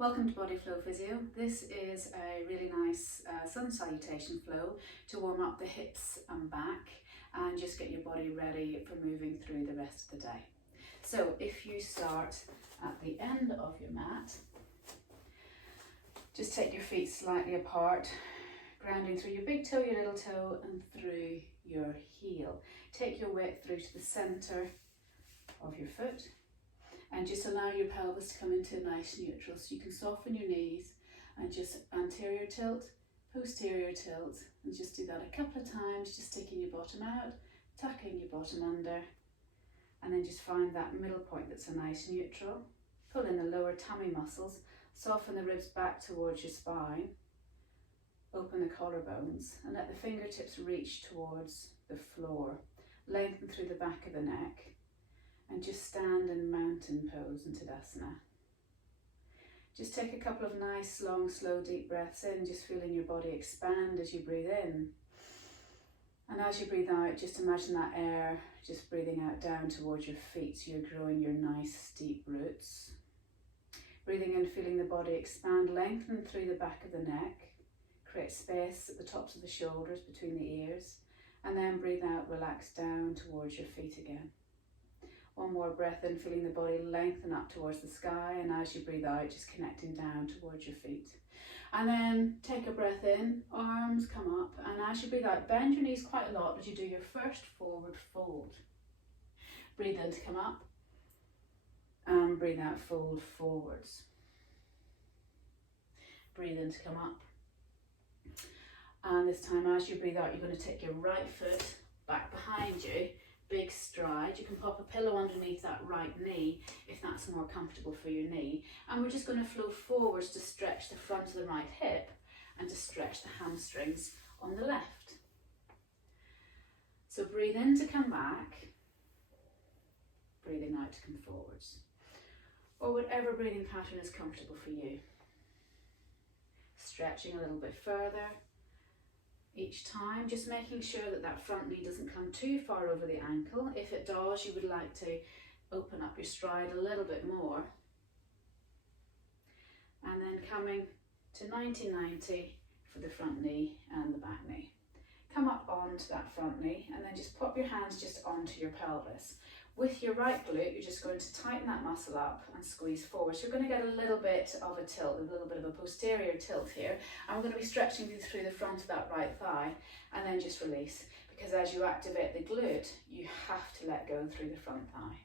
Welcome to Body Flow Physio. This is a really nice sun salutation flow to warm up the hips and back and just get your body ready for moving through the rest of the day. So if you start at the end of your mat, just take your feet slightly apart, grounding through your big toe, your little toe and through your heel. Take your weight through to the centre of your foot. And just allow your pelvis to come into a nice neutral, so you can soften your knees and just anterior tilt, posterior tilt, and just do that a couple of times, just sticking your bottom out, tucking your bottom under, and then just find that middle point that's a nice neutral. Pull in the lower tummy muscles, soften the ribs back towards your spine, open the collarbones, and let the fingertips reach towards the floor. Lengthen through the back of the neck. And just stand in mountain pose in tadasana. Just take a couple of nice, long, slow, deep breaths in, just feeling your body expand as you breathe in. And as you breathe out, just imagine that air just breathing out down towards your feet, so you're growing your nice, deep roots. Breathing in, feeling the body expand, lengthen through the back of the neck, create space at the tops of the shoulders, between the ears, and then breathe out, relax down towards your feet again. One more breath in, feeling the body lengthen up towards the sky, and as you breathe out, just connecting down towards your feet. And then take a breath in, arms come up, and as you breathe out, bend your knees quite a lot as you do your first forward fold. Breathe in to come up, and breathe out, fold forwards. Breathe in to come up. And this time, as you breathe out, you're going to take your right foot back behind you. Big stride. You can pop a pillow underneath that right knee if that's more comfortable for your knee. And we're just going to flow forwards to stretch the front of the right hip and to stretch the hamstrings on the left. So breathe in to come back, breathing out to come forwards. Or whatever breathing pattern is comfortable for you. Stretching a little bit further. Each time, just making sure that that front knee doesn't come too far over the ankle. If it does, you would like to open up your stride a little bit more. And then coming to 90-90 for the front knee and the back knee. Come up onto that front knee and then just pop your hands just onto your pelvis. With your right glute, you're just going to tighten that muscle up and squeeze forward. So you're going to get a little bit of a tilt, a little bit of a posterior tilt here. And we're going to be stretching through the front of that right thigh and then just release. Because as you activate the glute, you have to let go through the front thigh.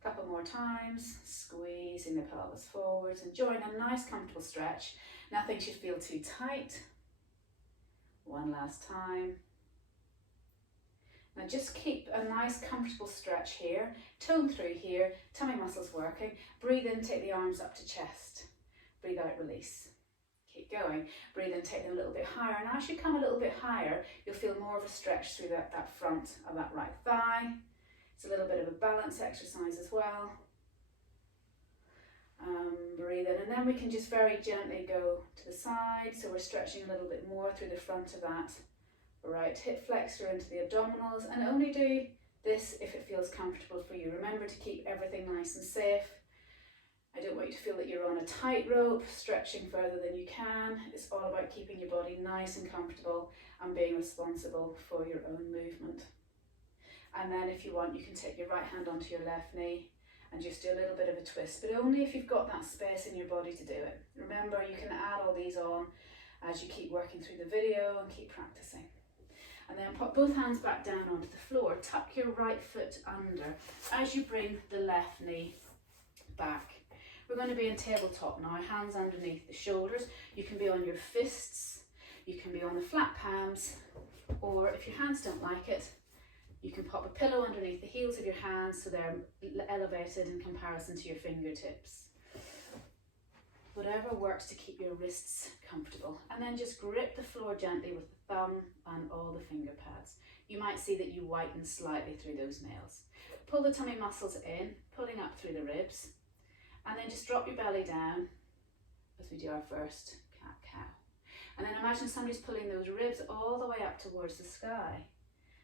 A couple more times, squeezing the pelvis forwards, enjoying a nice comfortable stretch. Nothing should feel too tight. One last time. Now just keep a nice comfortable stretch here, tone through here, tummy muscles working. Breathe in, take the arms up to chest. Breathe out, release. Keep going. Breathe in, take them a little bit higher. And as you come a little bit higher, you'll feel more of a stretch through that front of that right thigh. It's a little bit of a balance exercise as well. Breathe in, and then we can just very gently go to the side. So we're stretching a little bit more through the front of that right hip flexor into the abdominals, and only do this if it feels comfortable for you. Remember to keep everything nice and safe. I don't want you to feel that you're on a tightrope, stretching further than you can. It's all about keeping your body nice and comfortable and being responsible for your own movement. And then if you want, you can take your right hand onto your left knee and just do a little bit of a twist, but only if you've got that space in your body to do it. Remember, you can add all these on as you keep working through the video and keep practicing. And then pop both hands back down onto the floor. Tuck your right foot under as you bring the left knee back. We're going to be in tabletop now, hands underneath the shoulders. You can be on your fists, you can be on the flat palms, or if your hands don't like it, you can pop a pillow underneath the heels of your hands so they're elevated in comparison to your fingertips. Whatever works to keep your wrists comfortable. And then just grip the floor gently with the thumb and all the finger pads. You might see that you whiten slightly through those nails. Pull the tummy muscles in, pulling up through the ribs. And then just drop your belly down as we do our first cat-cow. And then imagine somebody's pulling those ribs all the way up towards the sky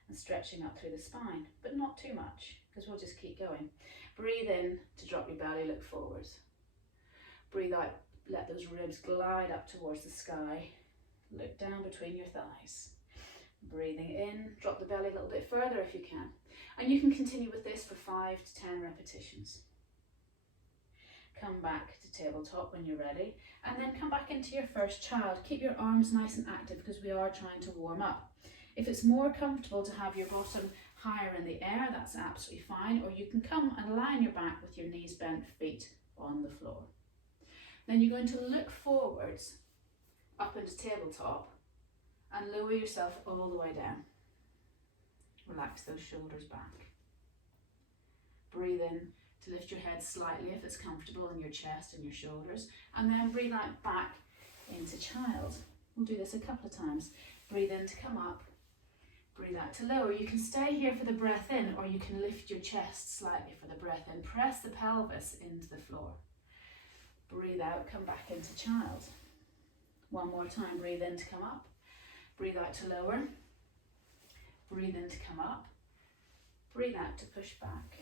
and stretching up through the spine, but not too much, because we'll just keep going. Breathe in to drop your belly, look forwards. Breathe out, let those ribs glide up towards the sky. Look down between your thighs. Breathing in, drop the belly a little bit further if you can. And you can continue with this for 5 to 10 repetitions. Come back to tabletop when you're ready, and then come back into your first child. Keep your arms nice and active because we are trying to warm up. If it's more comfortable to have your bottom higher in the air, that's absolutely fine, or you can come and lie on your back with your knees bent, feet on the floor. Then you're going to look forwards up into tabletop and lower yourself all the way down. Relax those shoulders back. Breathe in to lift your head slightly if it's comfortable in your chest and your shoulders, and then breathe out back into child. We'll do this a couple of times. Breathe in to come up, breathe out to lower. You can stay here for the breath in, or you can lift your chest slightly for the breath in. Press the pelvis into the floor. Breathe out, come back into child. One more time, breathe in to come up, breathe out to lower, breathe in to come up, breathe out to push back.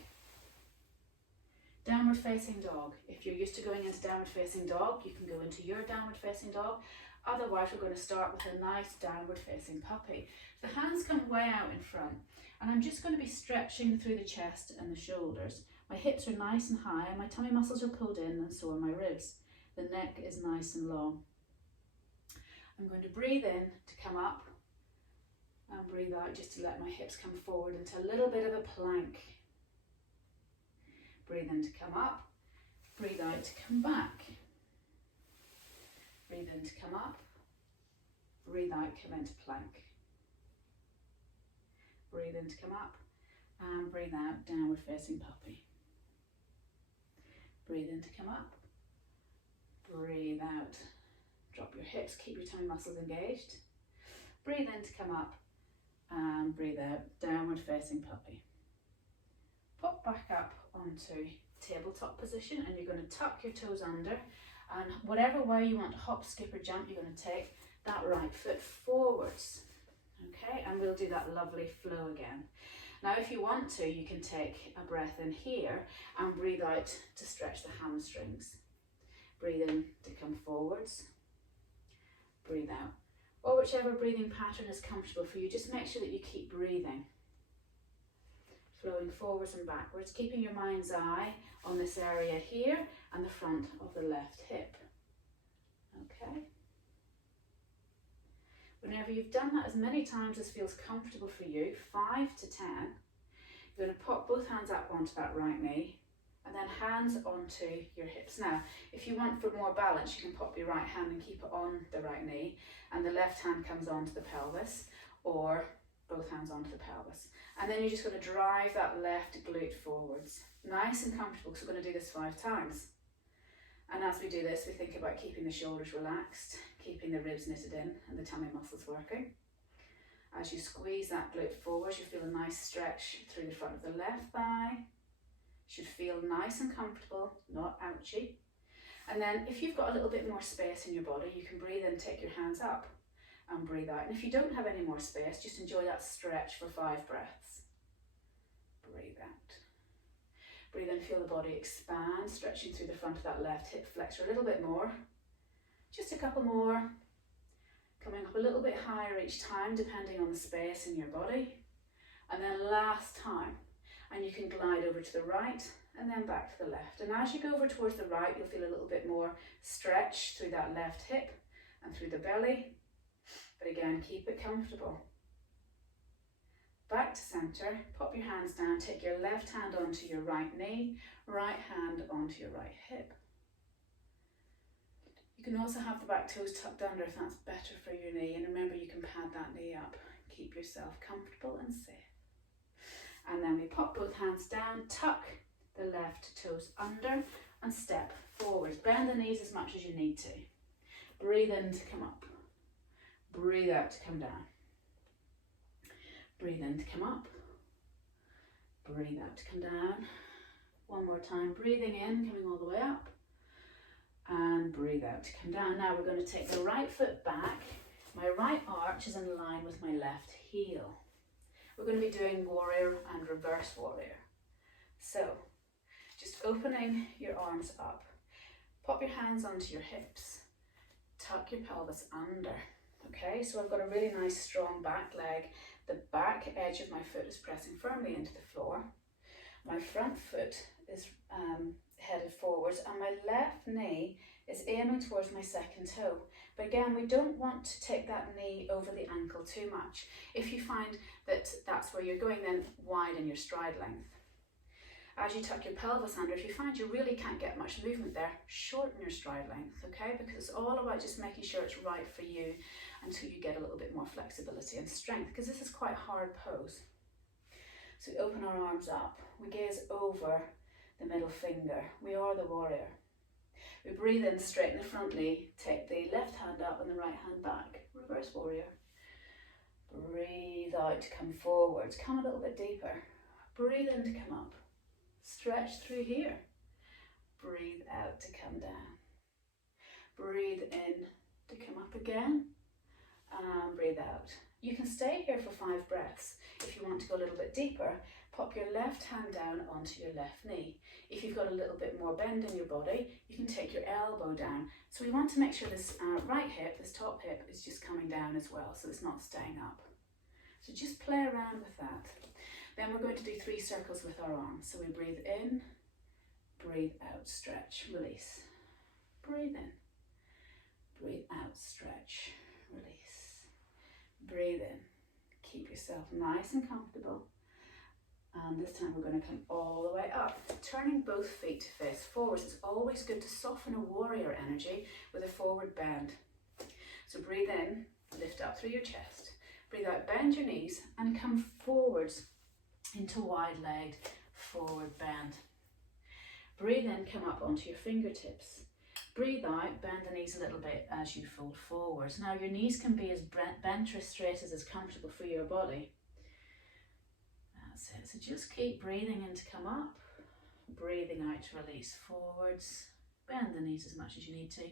Downward facing dog. If you're used to going into downward facing dog, you can go into your downward facing dog. Otherwise, we're going to start with a nice downward facing puppy. The hands come way out in front, and I'm just going to be stretching through the chest and the shoulders. My hips are nice and high, and my tummy muscles are pulled in, and so are my ribs. The neck is nice and long. I'm going to breathe in to come up, and breathe out just to let my hips come forward into a little bit of a plank. Breathe in to come up, breathe out to come back. Breathe in to come up, breathe out, come into plank. Breathe in to come up, and breathe out, downward facing puppy. Breathe in to come up, breathe out, drop your hips, keep your tummy muscles engaged. Breathe in to come up, and breathe out, downward facing puppy. Pop back up onto tabletop position, and you're going to tuck your toes under, and whatever way you want to hop, skip or jump, you're going to take that right foot forwards. Okay, and we'll do that lovely flow again. Now if you want to, you can take a breath in here and breathe out to stretch the hamstrings. Breathe in to come forwards, breathe out, or whichever breathing pattern is comfortable for you. Just make sure that you keep breathing, flowing forwards and backwards, keeping your mind's eye on this area here and the front of the left hip. Okay. Whenever you've done that as many times as feels comfortable for you, 5 to 10, you're going to pop both hands up onto that right knee and then hands onto your hips. Now, if you want for more balance, you can pop your right hand and keep it on the right knee, and the left hand comes onto the pelvis, or both hands onto the pelvis. And then you're just going to drive that left glute forwards. Nice and comfortable, because we're going to do this 5 times. And as we do this, we think about keeping the shoulders relaxed, keeping the ribs knitted in and the tummy muscles working. As you squeeze that glute forwards, you feel a nice stretch through the front of the left thigh. Should feel nice and comfortable, not ouchy. And then if you've got a little bit more space in your body, you can breathe in, take your hands up and breathe out. And if you don't have any more space, just enjoy that stretch for 5 breaths. Breathe out. Breathe in, feel the body expand, stretching through the front of that left hip flexor a little bit more. Just a couple more. Coming up a little bit higher each time, depending on the space in your body. And then last time. And you can glide over to the right and then back to the left. And as you go over towards the right, you'll feel a little bit more stretch through that left hip and through the belly. But again, keep it comfortable. Back to center, pop your hands down, take your left hand onto your right knee, right hand onto your right hip. You can also have the back toes tucked under if that's better for your knee, and remember you can pad that knee up. Keep yourself comfortable and safe. And then we pop both hands down, tuck the left toes under and step forwards. Bend the knees as much as you need to. Breathe in to come up. Breathe out to come down. Breathe in to come up. Breathe out to come down. One more time, breathing in, coming all the way up. And breathe out to come down. Now we're going to take the right foot back. My right arch is in line with my left heel. We're going to be doing warrior and reverse warrior. So, just opening your arms up. Pop your hands onto your hips, tuck your pelvis under. Okay, so I've got a really nice strong back leg. The back edge of my foot is pressing firmly into the floor. My front foot is headed forwards, and my left knee is aiming towards my second toe. But again, we don't want to take that knee over the ankle too much. If you find that that's where you're going, then widen your stride length. As you tuck your pelvis under, if you find you really can't get much movement there, shorten your stride length, okay? Because it's all about just making sure it's right for you until you get a little bit more flexibility and strength, because this is quite a hard pose. So we open our arms up, we gaze over the middle finger. We are the warrior. We breathe in, straighten the front knee, take the left hand up and the right hand back. Reverse warrior. Breathe out to come forwards. Come a little bit deeper. Breathe in to come up. Stretch through here. Breathe out to come down. Breathe in to come up again. And breathe out. You can stay here for 5 breaths. If you want to go a little bit deeper, pop your left hand down onto your left knee. If you've got a little bit more bend in your body, you can take your elbow down. So we want to make sure this right hip, this top hip, is just coming down as well, so it's not staying up. So just play around with that. Then we're going to do 3 circles with our arms. So we breathe in, breathe out, stretch, release. Breathe in, breathe out, stretch, release. Breathe in, keep yourself nice and comfortable. And this time we're going to come all the way up, turning both feet to face forwards. It's always good to soften a warrior energy with a forward bend. So breathe in, lift up through your chest. Breathe out, bend your knees and come forwards into wide-legged forward bend. Breathe in, come up onto your fingertips. Breathe out, bend the knees a little bit as you fold forwards. Now your knees can be as bent or straight as is comfortable for your body. That's it. So just keep breathing in to come up, breathing out to release forwards. Bend the knees as much as you need to.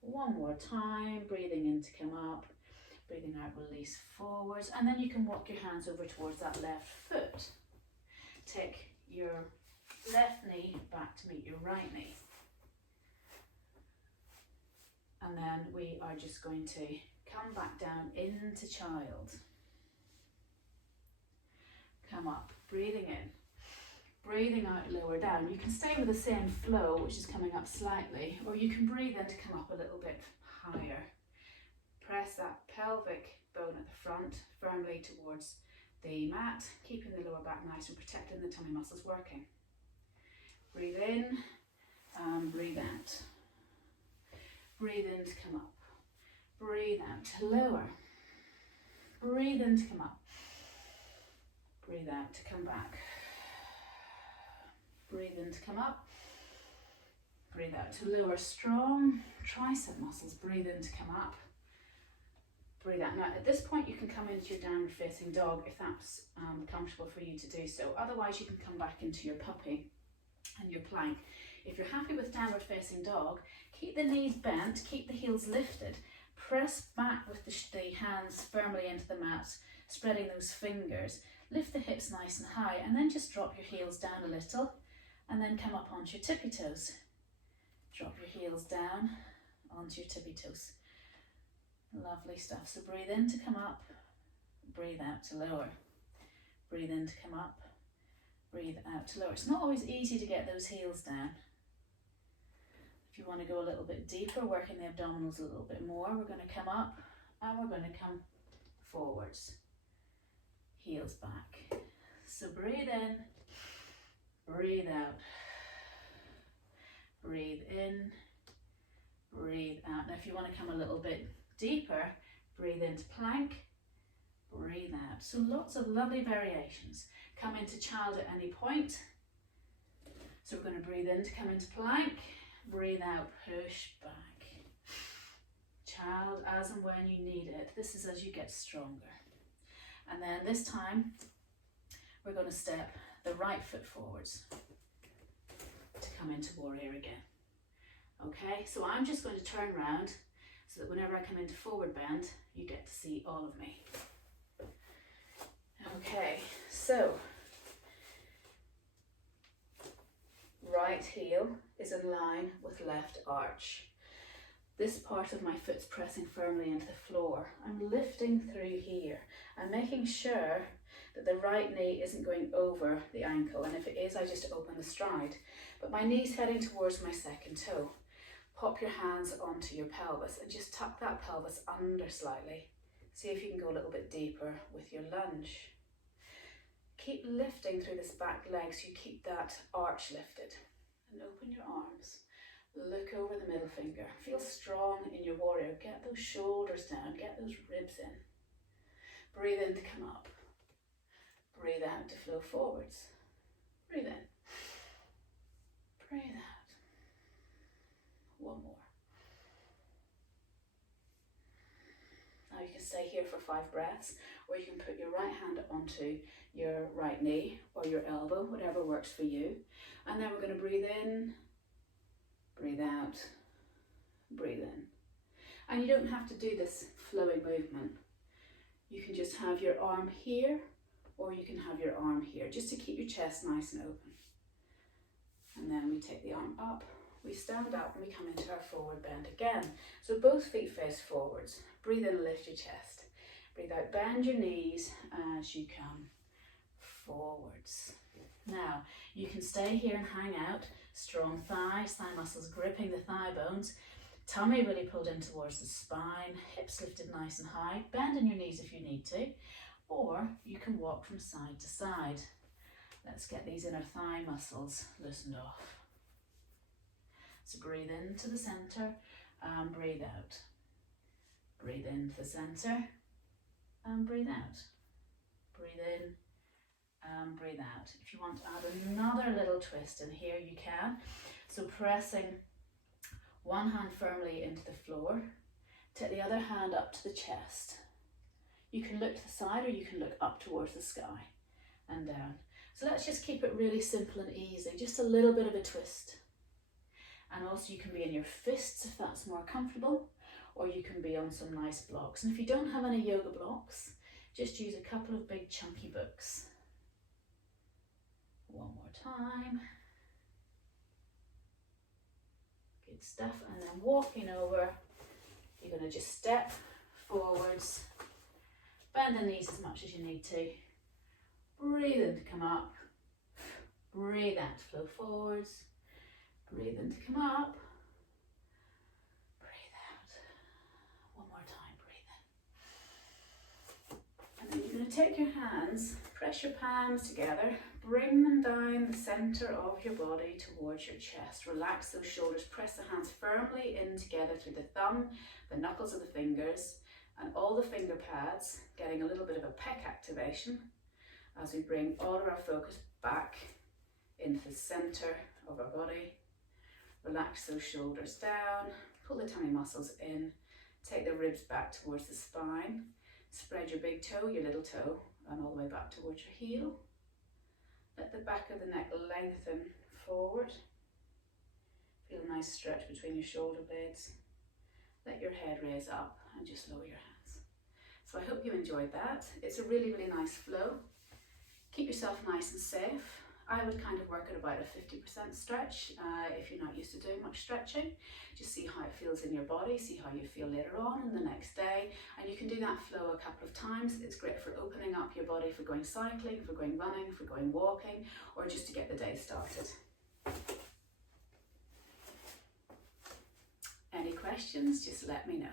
One more time, breathing in to come up, breathing out, release forwards. And then you can walk your hands over towards that left foot. Take your left knee back to meet your right knee. And then we are just going to come back down into child. Come up, breathing in, breathing out, lower down. You can stay with the same flow, which is coming up slightly, or you can breathe in to come up a little bit higher. Press that pelvic bone at the front firmly towards the mat, keeping the lower back nice and protecting the tummy muscles working. Breathe in and breathe out. Breathe in to come up. Breathe out to lower. Breathe in to come up. Breathe out to come back. Breathe in to come up. Breathe out to lower. Strong tricep muscles. Breathe in to come up. Breathe out. Now at this point you can come into your downward facing dog if that's comfortable for you to do so. Otherwise you can come back into your puppy and your plank. If you're happy with downward facing dog, keep the knees bent, keep the heels lifted. Press back with the hands firmly into the mat, spreading those fingers. Lift the hips nice and high, and then just drop your heels down a little, and then come up onto your tippy toes. Drop your heels down onto your tippy toes. Lovely stuff. So breathe in to come up, breathe out to lower. Breathe in to come up, breathe out to lower. It's not always easy to get those heels down. If you want to go a little bit deeper, working the abdominals a little bit more, we're going to come up and we're going to come forwards. Heels back. So breathe in, breathe out, breathe in, breathe out. Now if you want to come a little bit deeper, breathe into plank, breathe out. So lots of lovely variations. Come into child at any point. So we're going to breathe in to come into plank, breathe out, push back. Child as and when you need it. This is as you get stronger. And then this time, we're going to step the right foot forwards to come into warrior again. Okay, so I'm just going to turn around so that whenever I come into forward bend, you get to see all of me. Okay, so right heel is in line with left arch. This part of my foot's pressing firmly into the floor. I'm lifting through here and making sure that the right knee isn't going over the ankle, and if it is, I just open the stride. But my knee's heading towards my second toe. Pop your hands onto your pelvis and just tuck that pelvis under slightly. See if you can go a little bit deeper with your lunge. Keep lifting through this back leg so you keep that arch lifted. And open your arms. Look over the middle finger. Feel strong in your warrior. Get those shoulders down. Get those ribs in. Breathe in to come up. Breathe out to flow forwards. Breathe in. Breathe out. One more. Now you can stay here for 5 breaths, or you can put your right hand onto your right knee or your elbow, whatever works for you. And then we're going to breathe in, breathe out, breathe in. And you don't have to do this flowing movement. You can just have your arm here, or you can have your arm here, just to keep your chest nice and open. And then we take the arm up, we stand up, and we come into our forward bend again. So both feet face forwards. Breathe in, lift your chest. Breathe out, bend your knees as you come forwards. Now, you can stay here and hang out. Strong thighs, thigh muscles gripping the thigh bones. Tummy really pulled in towards the spine. Hips lifted nice and high. Bend in your knees if you need to. Or you can walk from side to side. Let's get these inner thigh muscles loosened off. So breathe into the center and breathe out. Breathe into the center and breathe out. Breathe in and breathe out. If you want to add another little twist in here, you can. So pressing one hand firmly into the floor, take the other hand up to the chest. You can look to the side, or you can look up towards the sky and down. So let's just keep it really simple and easy, just a little bit of a twist. And also you can be in your fists if that's more comfortable, or you can be on some nice blocks. And if you don't have any yoga blocks, just use a couple of big chunky books. One more time. Good stuff. And then walking over, you're going to just step forwards, bend the knees as much as you need to. Breathe in to come up. Breathe out to flow forwards. Breathe in to come up. Breathe out. One more time, breathe in. And then you're going to take your hands, press your palms together, bring them down the center of your body towards your chest. Relax those shoulders, press the hands firmly in together through the thumb, the knuckles of the fingers, and all the finger pads, getting a little bit of a pec activation as we bring all of our focus back into the center of our body. Relax those shoulders down, pull the tummy muscles in, take the ribs back towards the spine, spread your big toe, your little toe, and all the way back towards your heel. Let the back of the neck lengthen forward. Feel a nice stretch between your shoulder blades. Let your head raise up and just lower your hands. So I hope you enjoyed that. It's a really, really nice flow. Keep yourself nice and safe. I would kind of work at about a 50% stretch if you're not used to doing much stretching. Just see how it feels in your body, see how you feel later on in the next day. And you can do that flow a couple of times. It's great for opening up your body for going cycling, for going running, for going walking, or just to get the day started. Any questions, just let me know.